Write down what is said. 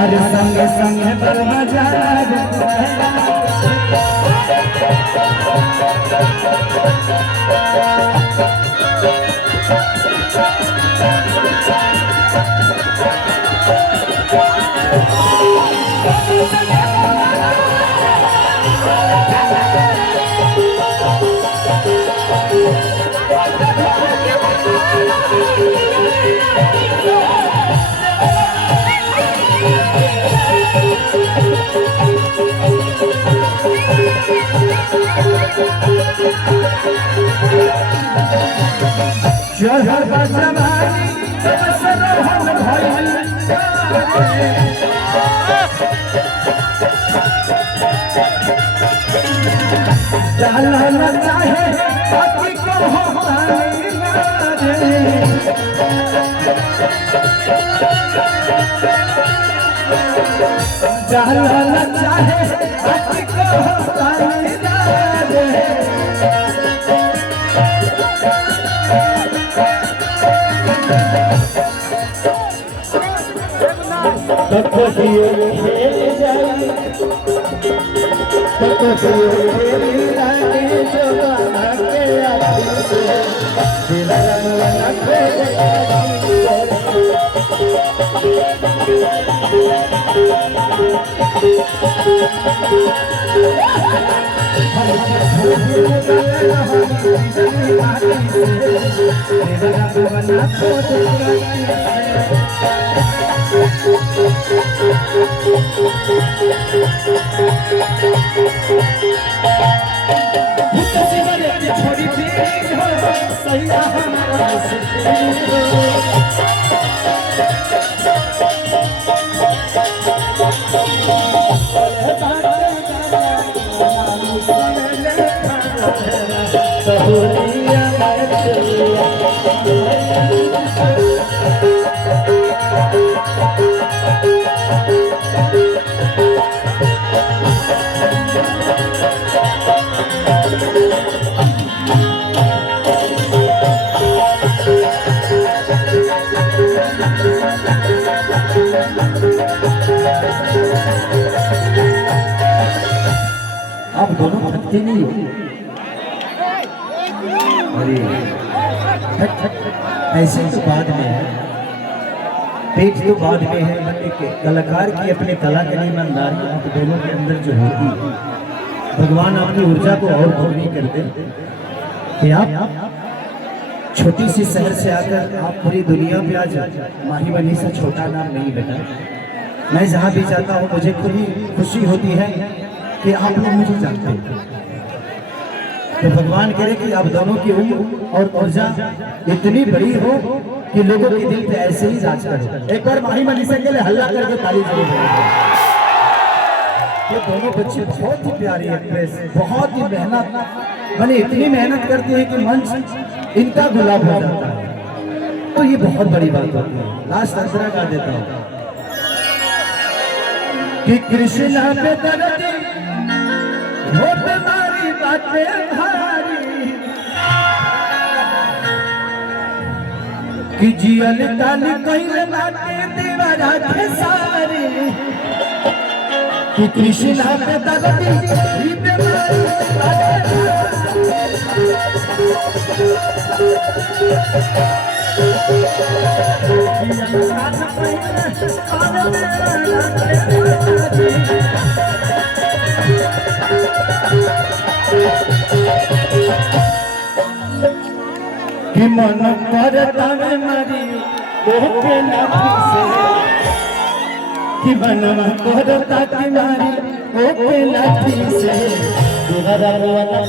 अरे संग संग पर मजा शहर जवानी हम डालना चाहे बाकी को डालना चाहे बाकी को आप दोनों थकते नहीं हो? अरे ऐसे तो बाद में है, पेट तो बाद में है, बट एक कलाकार की अपने कला की ईमानदारी आप दोनों के अंदर जो होती है, भगवान आपकी ऊर्जा को और भव्य कर दे कि आप छोटी सी शहर से आकर आप पूरी दुनिया पे आज माही बनी से छोटा नाम नहीं बेटा। मैं जहाँ भी जाता हूँ मुझे खुद ही खुशी होती है कि आप लोग मुझे जानते हैं। तो भगवान करे कि आप दोनों की उम्र और ऊर्जा इतनी बड़ी हो कि लोगों के दिल पे ऐसे ही राज करे। एक बार माही मनीषा के लिए हल्ला करके ताली जरूर बजाइए। ये दोनों बच्चे बहुत ही प्यारी एक्ट्रेस, बहुत ही मेहनत, मैंने इतनी मेहनत करती है कि मंच इनका गुलाब हो जाता है, तो ये बहुत बड़ी बात होती है। लास्ट अंतरा गा देता हूँ कि कृष्णा पे दर्द हो तुम्हारी बातें भारी, कि जियल तन कहीं बातें दीवारा के सारी, कि कृष्णा पे दर्द ही तुम्हारी कि मन करता में मरी से कि बनवा कोरता किनारी ओके लाठी से दुहरा वाला